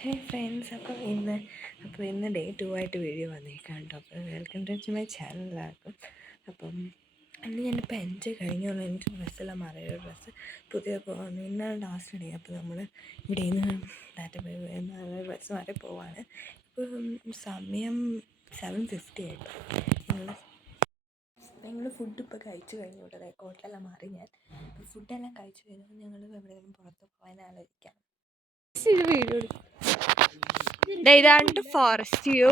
ഹേ friends, ഇന്ന് day 2 ആയിട്ട് video വന്നേക്കാം കേട്ടോ. അപ്പോൾ വെൽക്കം ടു മൈ ചാനലാക്കും. അപ്പം അന്ന് ഞാനിപ്പോൾ എൻജോയ് കഴിഞ്ഞുള്ള എനിക്ക് ഡ്രസ്സെല്ലാം മാറിയ ഡ്രസ്സ് പുതിയ പോകുന്നു. ഇന്നാണ് ലാസ്റ്റ് ഡേ. അപ്പോൾ നമ്മൾ ഇവിടെ നിന്ന് ഡ്രസ്സ് മാറി പോവാണ്. ഇപ്പം സമയം 7:50 ആയിട്ട്. ഞങ്ങൾ ഫുഡ് ഇപ്പോൾ കഴിച്ചു കഴിഞ്ഞു. ഇവിടെ കോട്ടെല്ലാം മാറി ഞാൻ ഫുഡെല്ലാം കഴിച്ചു കഴിഞ്ഞു. ഞങ്ങൾ എവിടെയെങ്കിലും പുറത്ത് പോകാൻ ആലോചിക്കാം. ഇതാണ് ഫോറസ്റ്റ് വ്യൂ.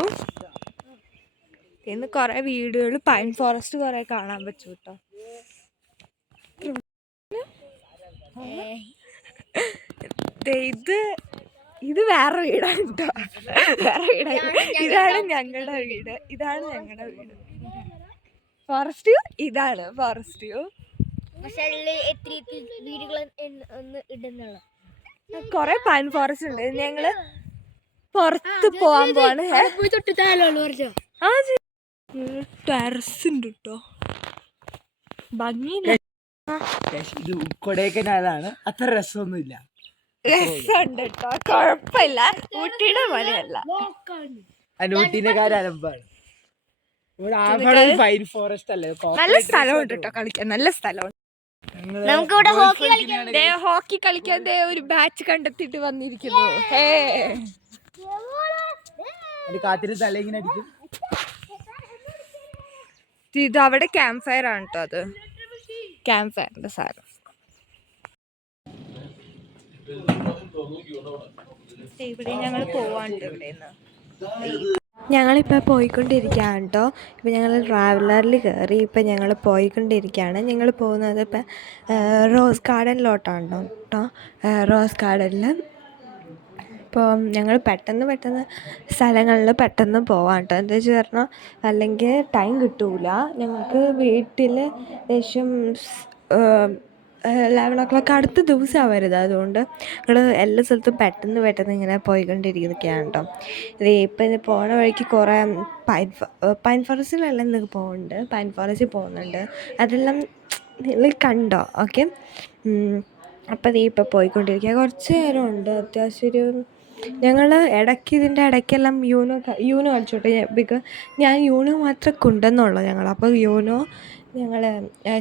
ഇന്ന് കുറെ വീടുകൾ പൈൻ ഫോറസ്റ്റ് കുറെ കാണാൻ പറ്റും കേട്ടോ. ഇത് വേറെ വീടാണ് കേട്ടോ. വേറെ വീടാണ്. ഇതാണ് ഞങ്ങളുടെ വീട്. ഫോറസ്റ്റ് വ്യൂ ഇതാണ് ഫോറസ്റ്റ് വ്യൂ. കൊറേ പൈൻ ഫോറസ്റ്റ് ഉണ്ട്. ഞങ്ങള് പുറത്ത് പോവാൻ പോവാണ്. ടെറസ് ഉണ്ട് കേട്ടോ. ഭംഗിയില്ല. കൊടൈക്കനാലാണ്. അത്ര രസമൊന്നുമില്ല. രസമുണ്ട് കേട്ടോ, കുഴപ്പമില്ല. ഊട്ടിയുടെ പോലെയല്ല. ഊട്ടിനെക്കാരും അലമ്പാണ്. പൈൻ ഫോറസ്റ്റ് അല്ലേ. നല്ല സ്ഥലമുണ്ട് കേട്ടോ കളിക്കാൻ. നല്ല സ്ഥലമുണ്ട്. ഹോക്കി കളിക്കാൻ ഒരു ബാച്ച് കണ്ടെത്തിട്ട് വന്നിരിക്കുന്നു. ഇത് അവിടെ ക്യാമ്പ് ഫയർ ആണ് കേട്ടോ. അത് ക്യാമ്പ് ഫയറിന്റെ സാധനം. ഇവിടെ ഞങ്ങൾ പോവാണ്ട്. ഇവിടെ ഞങ്ങളിപ്പോൾ പോയിക്കൊണ്ടിരിക്കുകയാണ് കേട്ടോ. ഇപ്പം ഞങ്ങൾ ട്രാവലറിൽ കയറി. ഇപ്പം ഞങ്ങൾ പോയിക്കൊണ്ടിരിക്കുകയാണ്. ഞങ്ങൾ പോകുന്നത് ഇപ്പം റോസ് ഗാർഡനിലോട്ടാണ് കേട്ടോ. റോസ് ഗാർഡനിൽ ഇപ്പോൾ ഞങ്ങൾ പെട്ടെന്ന് സ്ഥലങ്ങളിൽ പെട്ടെന്ന് പോവാം കേട്ടോ. എന്താ വെച്ച് പറഞ്ഞാൽ അല്ലെങ്കിൽ ടൈം കിട്ടൂല ഞങ്ങൾക്ക്. വീട്ടിൽ ഏകദേശം 11 o'clock അടുത്ത ദിവസമാണ് വരുന്നത്. അതുകൊണ്ട് ഞങ്ങൾ എല്ലാ സ്ഥലത്തും പെട്ടെന്ന് ഇങ്ങനെ പോയിക്കൊണ്ടിരിക്കുകയാണ് കേട്ടോ. ഇപ്പം പോണ വഴിക്ക് കുറേ പൈൻ ഫോറസ്റ്റിലെല്ലാം ഇന്ന് പോകുന്നുണ്ട്. പൈൻ ഫോറസ്റ്റിൽ പോകുന്നുണ്ട്. അതെല്ലാം നിങ്ങൾ കണ്ടോ? ഓക്കെ. അപ്പം ഇപ്പം പോയിക്കൊണ്ടിരിക്കുക. കുറച്ച് നേരമുണ്ട്. അത്യാവശ്യം ഞങ്ങൾ ഇതിൻ്റെ ഇടയ്ക്കെല്ലാം യൂനോ കളിച്ചോട്ടെ. ബിക്കോസ് ഞാൻ യൂനോ മാത്രമേ കൊണ്ടുവന്നുള്ളൂ അപ്പോൾ ഞങ്ങൾ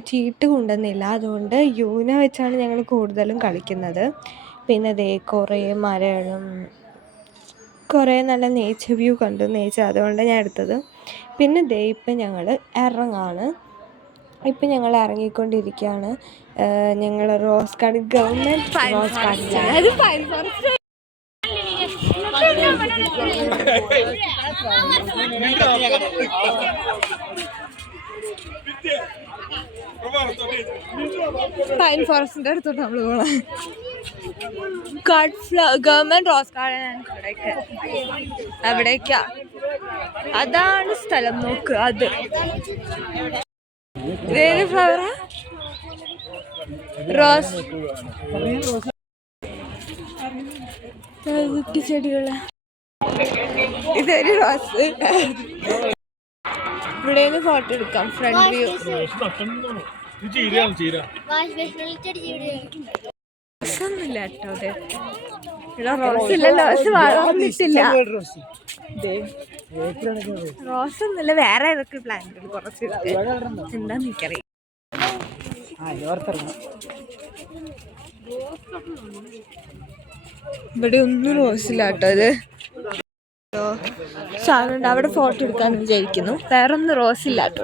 ചീട്ട് കൊണ്ടുവന്നില്ല. അതുകൊണ്ട് യൂനോ വെച്ചാണ് ഞങ്ങൾ കൂടുതലും കളിക്കുന്നത്. പിന്നെ കുറേ മരങ്ങളും കുറേ നല്ല നേച്ചർ വ്യൂ കണ്ടു. അതുകൊണ്ടാണ് ഞാൻ എടുത്തത്. പിന്നെ ഇപ്പം ഞങ്ങൾ ഇറങ്ങാണ്. ഇപ്പം ഞങ്ങൾ ഇറങ്ങിക്കൊണ്ടിരിക്കുകയാണ്. ഞങ്ങൾ rose garden government rose garden. Pine ഫോറസ്റ്റിന്റെ അടുത്തോട്ട് നമ്മൾ പോകണം. ഗവൺമെന്റ് റോസ് ഗാർഡൻ അവിടേക്കാ. അതാണ് സ്ഥലം. നോക്ക്, അത് ഏത് ഫ്ലവറാ? റോസ്. ചെടികള്. ഇതൊരു റോസ്. ഇവിടെ നിന്ന് ഫോട്ടോ എടുക്കാം. Front view. റോസൊന്നുമില്ല കേട്ടോ. റോസൊന്നുമില്ല. വേറെ ഏതൊക്കെ പ്ലാന്റുകൾ കുറച്ച് എന്താന്ന് എനിക്കറിയാം. ഇവിടെ ഒന്നും റോസില്ല കേട്ടോ. ഇത് സാധനം അവിടെ ഫോട്ടോ എടുക്കാന്ന് വിചാരിക്കുന്നു. വേറൊന്നും റോസില്ല കേട്ടോ.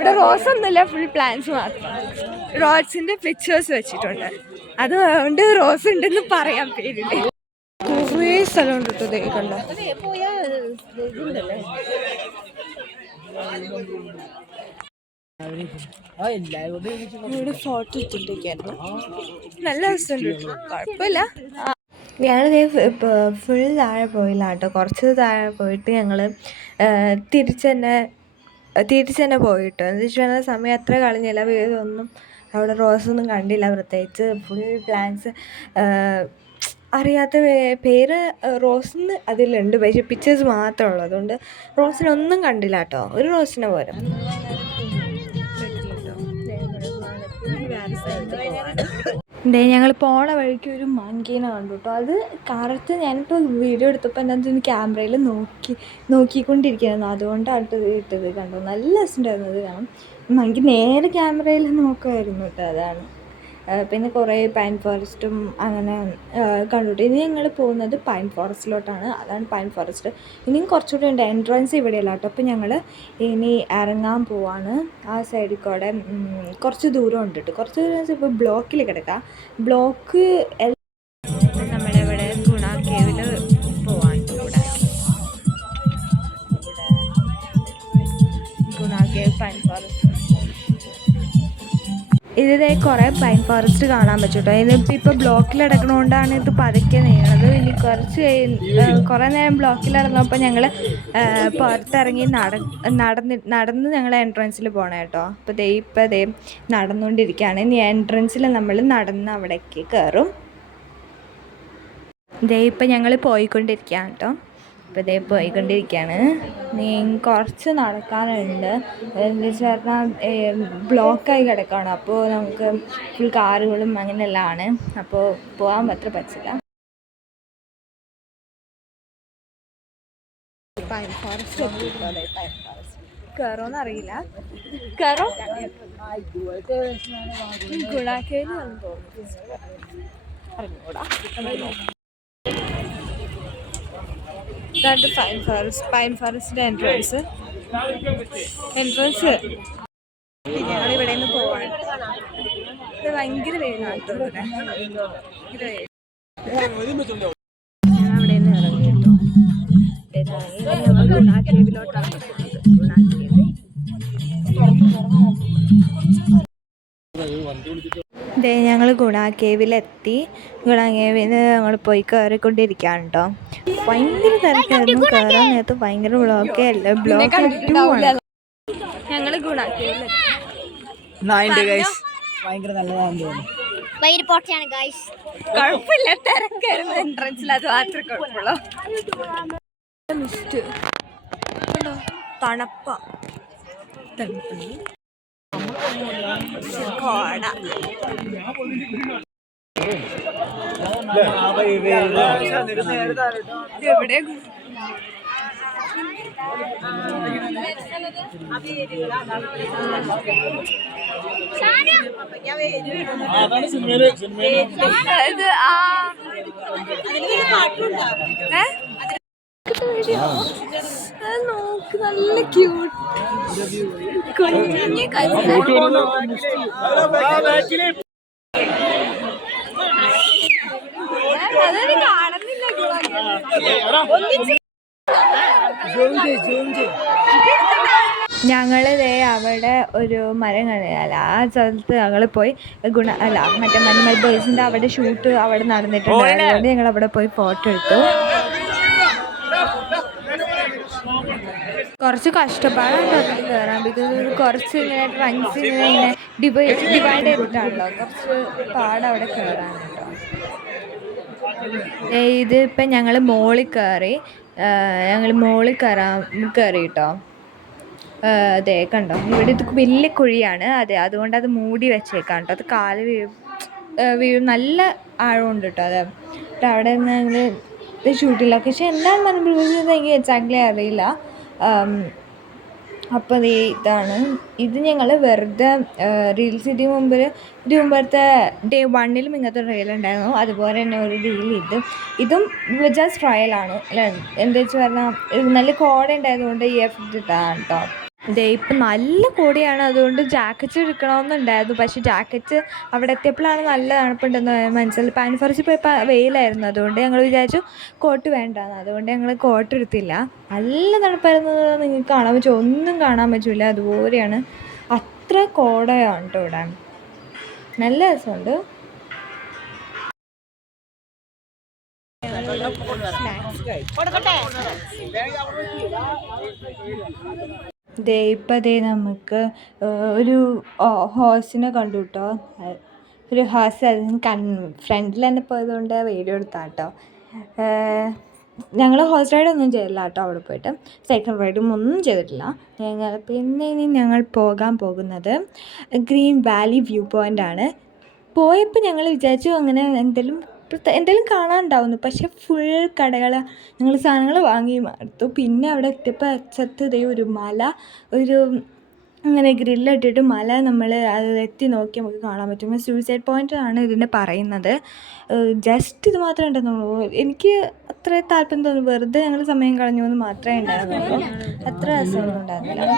ഇവിടെ റോസൊന്നുമില്ല. ഫുൾ പ്ലാന്റ്സ് മാത്രം. റോസിന്റെ പിക്ചേഴ്സ് വെച്ചിട്ടുണ്ട്. അതുകൊണ്ട് റോസ് ഉണ്ടെന്ന് പറയാൻ പേരില്ല. കുറേ സ്ഥലമുണ്ട് കേട്ടോ. കണ്ടോ? ഇവിടെ ഫോട്ടോ എടുത്തിട്ടേക്കായിരുന്നു. നല്ല രസമുണ്ട്. കുഴപ്പമില്ല. ഞാനിത് ഫുൾ താഴെ പോയില്ല കേട്ടോ. കുറച്ച് താഴെ പോയിട്ട് ഞങ്ങൾ തിരിച്ച് തന്നെ പോയിട്ടോ. എന്താ വെച്ച് കഴിഞ്ഞാൽ സമയം അത്ര കളഞ്ഞില്ല. വേറൊന്നും അവിടെ റോസൊന്നും കണ്ടില്ല. പ്രത്യേകിച്ച് ഫുൾ പ്ലാന്റ്സ് അറിയാത്ത പേര് റോസിന് അതിലുണ്ട്. പക്ഷേ പിക്ചേഴ്സ് മാത്രമേ ഉള്ളൂ. അതുകൊണ്ട് റോസിനൊന്നും കണ്ടില്ല കേട്ടോ. ഒരു റോസിനെ പോലും. ഞങ്ങൾ പോണ വഴിക്ക് ഒരു മങ്കീനെ കണ്ടു കേട്ടോ. അത് കറക്റ്റ് ഞാനിപ്പോൾ വീഡിയോ എടുത്തപ്പോൾ എന്താണെന്ന് ക്യാമറയിൽ നോക്കിക്കൊണ്ടിരിക്കുകയായിരുന്നു. അതുകൊണ്ടാണ് ഇട്ടത്. കണ്ടു, നല്ല രസമുണ്ടായിരുന്നു അത് കാണാം. മങ്കി നേരെ ക്യാമറയിൽ നോക്കുമായിരുന്നു കേട്ടോ, അതാണ്. പിന്നെ കുറേ പൈൻ ഫോറസ്റ്റും അങ്ങനെ കണ്ടുപിടി. ഇനി ഞങ്ങൾ പോകുന്നത് പൈൻ ഫോറസ്റ്റിലോട്ടാണ്. അതാണ് പൈൻ ഫോറസ്റ്റ്. ഇനിയും കുറച്ചുകൂടി ഉണ്ട്. എൻട്രൻസ് ഇവിടെയല്ല കേട്ടോ. അപ്പോൾ ഞങ്ങൾ ഇനി ഇറങ്ങാൻ പോവാണ്. ആ സൈഡിൽ കൂടെ കുറച്ച് ദൂരം ഉണ്ട് കേട്ടോ. കുറച്ച് ദൂരം ഇപ്പോൾ ബ്ലോക്കിൽ കിടക്കാം. ബ്ലോക്ക് നമ്മുടെ ഇവിടെ ഗുണ കേവിൽ പോവാൻ. ഗുണ കേവ് പൈൻ ഫോറസ്റ്റ്. ഇതിലെ കുറേ പൈൻ ഫോറസ്റ്റ് കാണാൻ പറ്റും കേട്ടോ. ഇതിപ്പോൾ ബ്ലോക്കിൽ കിടക്കണോണ്ടാണ് ഇത് പതുക്കെ നീങ്ങുന്നത്. ഇനി കുറേ നേരം ബ്ലോക്കിൽ ഇറങ്ങുമ്പോൾ ഞങ്ങൾ പുറത്തിറങ്ങി നടന്ന് ഞങ്ങൾ എൻട്രൻസിൽ പോകണം കേട്ടോ. അപ്പോൾ ഇപ്പോൾ നടന്നുകൊണ്ടിരിക്കുകയാണ്. ഇനി എൻട്രൻസിൽ നമ്മൾ നടന്ന് അവിടേക്ക് കയറും. ഇപ്പം ഞങ്ങൾ പോയിക്കൊണ്ടിരിക്കുകയാണ് കേട്ടോ. ഇപ്പോൾ പോയിക്കൊണ്ടിരിക്കുകയാണ്. നീ കുറച്ച് നടക്കാനുണ്ട്. എന്താ വെച്ച് പറഞ്ഞാൽ ബ്ലോക്കായി കിടക്കുകയാണ്. അപ്പോൾ നമുക്ക് ഫുൾ കാറുകളും അങ്ങനെയെല്ലാം ആണ്. അപ്പോൾ പോകാൻ അത്ര പറ്റില്ല. പൈൻ ഫോറസ്റ്റ് കയറുമെന്ന് അറിയില്ല. കയറും ഗുണാക്കേന്ന് തോന്നുന്നു. അറിഞ്ഞൂടാ. ഇതാണ് പൈൻ ഫോറസ്റ്റിൻ്റെ എൻട്രൻസ്. ഞങ്ങളിവിടെ നിന്ന് പോവാണ്. ഇത് ഭയങ്കര വെയിലാണ് കേട്ടോ. ഞാൻ അവിടെ നിന്ന് ഇറങ്ങി കേട്ടോ. ഞങ്ങൾ ഗുണ കേവിലോട്ടാണ്. ഞങ്ങൾ ഗുണ കേവിലെത്തി. ഗുണ കേവിൽ ഞങ്ങൾ പോയി കയറിക്കൊണ്ടിരിക്കുകയാണ് കേട്ടോ. ഭയങ്കര തിരക്കായിരുന്നു. കയറാൻ നേരത്ത് ഭയങ്കര ബ്ലോക്ക് ഞങ്ങൾ ഗുണ കേവിലെത്തി. കുഴപ്പമില്ല, തിരക്കായിരുന്നു എൻട്രൻസിൽ. അത് മാത്രമേ കുഴപ്പമുള്ളൂ. മിസ്റ്റ് തണുപ്പ കോട. എവിടെ നോക്ക്, നല്ല ക്യൂട്ട് കുഞ്ഞു അതൊരു കാണുന്നില്ല. ഞങ്ങളിതേ അവിടെ ഒരു മരം കണ്ടില്ല. ആ സ്ഥലത്ത് ഞങ്ങൾ പോയി മറ്റേ മഞ്ഞുമൽ ബോയ്സിൻ്റെ അവിടെ ഷൂട്ട് അവിടെ നടന്നിട്ടുണ്ട്. അതുകൊണ്ട് ഞങ്ങൾ അവിടെ പോയി ഫോട്ടോ എടുത്തു. കുറച്ച് കഷ്ടപ്പാടാണ് അതിൽ കയറാൻ. ബിക്കോസ് കുറച്ച് ഇങ്ങനെ ട്രങ്ക്സ് ഇങ്ങനെ ഡിവൈഡ് ചെയ്തിട്ടാണല്ലോ. കുറച്ച് പാട് അവിടെ കയറാൻ കേട്ടോ. ഇതിപ്പം ഞങ്ങൾ മോളിൽ കയറി കേട്ടോ. അതെ കണ്ടോ, ഇവിടെ ഇത് വലിയ കുഴിയാണ്. അതെ, അതുകൊണ്ട് അത് മൂടി വെച്ചേക്കാം കേട്ടോ. അത് കാല് വീഴും. നല്ല ആഴമുണ്ട് കേട്ടോ. അത് അവിടെ നിന്ന് ഞങ്ങൾ ഷൂട്ടില്ല. പക്ഷെ എന്താണ് മനസ്സിലാക്കുന്നത് എനിക്ക് എക്സാക്ട്ലി അറിയില്ല. അപ്പോൾ ഇതാണ്. ഇത് ഞങ്ങൾ വെറുതെ റീൽസ് ഇതിന് മുമ്പത്തെ ഡേ 1 ഇങ്ങനത്തെ റീൽ ഉണ്ടായിരുന്നു. അതുപോലെ തന്നെ ഒരു റീൽ ഇതും ജസ്റ്റ് ട്രയലാണ്. അല്ല, എന്താ വെച്ച് പറഞ്ഞാൽ നല്ല കോട ഉണ്ടായതുകൊണ്ട് ഈ എഫക്റ്റ് ഇട്ടതാണ് കേട്ടോ. ഇപ്പം നല്ല കോടയാണ്. അതുകൊണ്ട് ജാക്കറ്റ് എടുക്കണമെന്നുണ്ടായിരുന്നു. പക്ഷേ ജാക്കറ്റ് അവിടെ എത്തിയപ്പോഴാണ് നല്ല തണുപ്പുണ്ടെന്ന് മനസ്സിലായി. പൈൻ ഫോറസ്റ്റിൽ പോയപ്പോൾ വെയിലായിരുന്നു. അതുകൊണ്ട് ഞങ്ങൾ വിചാരിച്ചു കോട്ട് വേണ്ടാന്ന്. അതുകൊണ്ട് ഞങ്ങൾ കോട്ട് എടുത്തില്ല. നല്ല തണുപ്പായിരുന്നു. നിങ്ങൾക്ക് കാണാൻ പറ്റുമോ? ഒന്നും കാണാൻ പറ്റില്ല. അതുപോലെയാണ്. അത്ര കോടയാണ് കേട്ടോ ഇവിടെ. നല്ല രസമുണ്ട്. ഇപ്പം നമുക്ക് ഒരു ഹോഴ്സിനെ കണ്ടു കേട്ടോ. ഒരു ഹോഴ്സ് അതിന് ഫ്രണ്ടിൽ തന്നെ പോയതുകൊണ്ട് വീഡിയോ എടുത്താൽ കേട്ടോ. ഞങ്ങൾ ഹോഴ്സ് റൈഡൊന്നും ചെയ്തില്ല കേട്ടോ. അവിടെ പോയിട്ട് സൈക്കിൾ റൈഡും ഒന്നും ചെയ്തിട്ടില്ല ഇനി ഞങ്ങൾ പോകാൻ പോകുന്നത് ഗ്രീൻ വാലി വ്യൂ പോയിൻ്റാണ്. പോയപ്പോൾ ഞങ്ങൾ വിചാരിച്ചു അങ്ങനെ എന്തെങ്കിലും കാണാനുണ്ടാവുന്നു, പക്ഷെ ഫുൾ കടകൾ. ഞങ്ങൾ സാധനങ്ങൾ വാങ്ങി മടുത്തു. പിന്നെ അവിടെ എത്തിയപ്പോൾ അച്ചത്ത് ഇതേ ഒരു മല, ഒരു അങ്ങനെ ഗ്രില്ലിട്ടിട്ട് മല നമ്മൾ അത് എത്തി നോക്കി നമുക്ക് കാണാൻ പറ്റും. സൂയിസൈഡ് പോയിൻ്റ് ആണ് ഇതിനെ പറയുന്നത്. ജസ്റ്റ് ഇത് മാത്രമേ ഉണ്ടെന്നുള്ളൂ. എനിക്ക് അത്ര താല്പര്യം തോന്നി, വെറുതെ ഞങ്ങൾ സമയം കളഞ്ഞു എന്ന് മാത്രമേ ഉണ്ടായിരുന്നുള്ളൂ. അത്ര രസമൊന്നും ഉണ്ടായിരുന്നില്ല.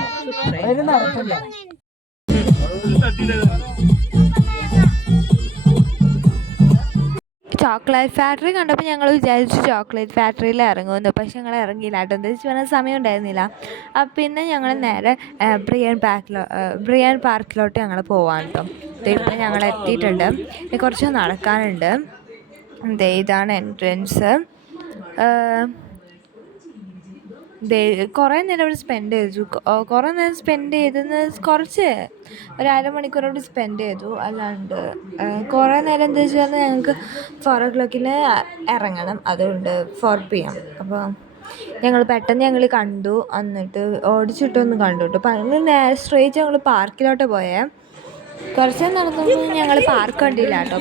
ചോക്ലേറ്റ് ഫാക്ടറി കണ്ടപ്പോൾ ഞങ്ങൾ വിചാരിച്ചു ചോക്ലേറ്റ് ഫാക്ടറിയിൽ ഇറങ്ങുമെന്ന്, പക്ഷെ ഞങ്ങൾ ഇറങ്ങിയില്ല കേട്ടോ. എന്താ വെച്ച് പറഞ്ഞാൽ സമയം ഉണ്ടായിരുന്നില്ല. പിന്നെ ഞങ്ങൾ നേരെ ബ്രിയൻ പാർക്കിലോട്ട് ഞങ്ങൾ പോവാൻ കേട്ടോ. ഇപ്പം ഞങ്ങൾ എത്തിയിട്ടുണ്ട്. കുറച്ച് നടക്കാനുണ്ട്. ഇതാണ് എൻട്രൻസ്. കുറേ നേരം അവിടെ സ്പെൻഡ് ചെയ്തു. കുറേ നേരം സ്പെൻഡ് ചെയ്തെന്ന് കുറച്ച് ഒരു അരമണിക്കൂറോട് സ്പെൻഡ് ചെയ്തു. അല്ലാണ്ട് കുറേ നേരം എന്താ വെച്ച് പറഞ്ഞാൽ ഞങ്ങൾക്ക് 4 o'clock ഇറങ്ങണം, അതുകൊണ്ട് 4 PM. അപ്പോൾ പെട്ടെന്ന് ഞങ്ങൾ കണ്ടു, എന്നിട്ട് ഓടിച്ചിട്ടൊന്ന് കണ്ടു കേട്ടോ. അപ്പം അങ്ങനെ നേരെ സ്ട്രേറ്റ് ഞങ്ങൾ പാർക്കിലോട്ട് പോയേ. കുറച്ച് നടന്നപ്പോൾ ഞങ്ങൾ പാർക്ക് കണ്ടില്ല കേട്ടോ.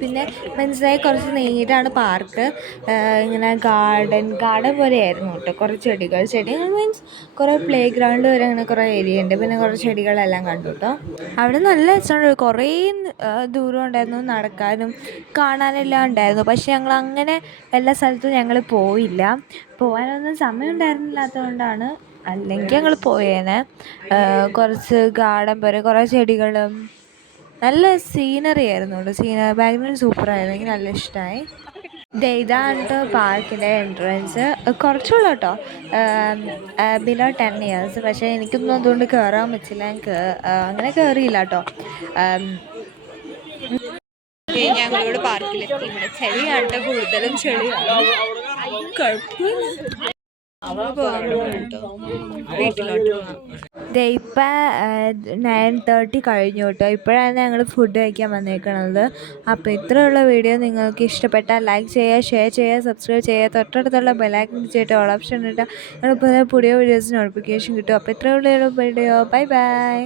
പിന്നെ മനസ്സിലായി കുറച്ച് നേരാണ് പാർക്ക്. ഇങ്ങനെ ഗാർഡൻ പോലെയായിരുന്നു കേട്ടോ. കുറേ ചെടികൾ മീൻസ് കുറേ പ്ലേ ഗ്രൗണ്ട് വരെ അങ്ങനെ കുറേ ഏരിയ ഉണ്ട്. പിന്നെ കുറേ ചെടികളെല്ലാം കണ്ടു കേട്ടോ. അവിടെ നല്ല രസമുണ്ട്. കുറേ ദൂരം ഉണ്ടായിരുന്നു നടക്കാനും കാണാനെല്ലാം ഉണ്ടായിരുന്നു. പക്ഷെ ഞങ്ങൾ അങ്ങനെ എല്ലാ സ്ഥലത്തും ഞങ്ങൾ പോയില്ല. പോകാനൊന്നും സമയം ഉണ്ടായിരുന്നില്ലാത്തതുകൊണ്ടാണ്, അല്ലെങ്കിൽ ഞങ്ങൾ പോയേനെ. കുറച്ച് ഗാർഡൻ പോലെ കുറേ ചെടികളും നല്ല സീനറി ആയിരുന്നു കേട്ടോ. ബാക്ക്ഗ്രൗണ്ട് സൂപ്പറായിരുന്നു, എനിക്ക് നല്ല ഇഷ്ടമായി. ഇതാണ് പാർക്കിൻ്റെ എൻട്രൻസ്. കുറച്ചുള്ളൂ കേട്ടോ, ബിലോ 10 years. പക്ഷേ എനിക്കൊന്നും അതുകൊണ്ട് കയറാൻ പറ്റില്ല. അങ്ങനെ കയറിയില്ല കേട്ടോ. ഞങ്ങളിവിടെ പാർക്കിലെത്തി. ഇവിടെ ചെളിയാണ് കൂടുതലും, ചെളിയാണ്. കുഴപ്പമില്ല. വീട്ടിലോട്ട് ഇപ്പം 9:30 കഴിഞ്ഞു കേട്ടോ. ഇപ്പോഴാണ് ഞങ്ങൾ ഫുഡ് കഴിക്കാൻ വന്നേക്കണത്. അപ്പോൾ ഇത്രയുള്ള വീഡിയോ നിങ്ങൾക്ക് ഇഷ്ടപ്പെട്ടാൽ ലൈക്ക് ചെയ്യുക, ഷെയർ ചെയ്യുക, സബ്സ്ക്രൈബ് ചെയ്യുക. തൊട്ടടുത്തുള്ള ബെല്ലൈക്കൺ ചെയ്തിട്ട് ഓൾ ഓപ്ഷൻ ഇട്ടാൽ ഞങ്ങളിപ്പോൾ പുതിയ വീഡിയോസ് നോട്ടിഫിക്കേഷൻ കിട്ടും. അപ്പോൾ ഇത്രയുള്ള വീഡിയോ. Bye bye.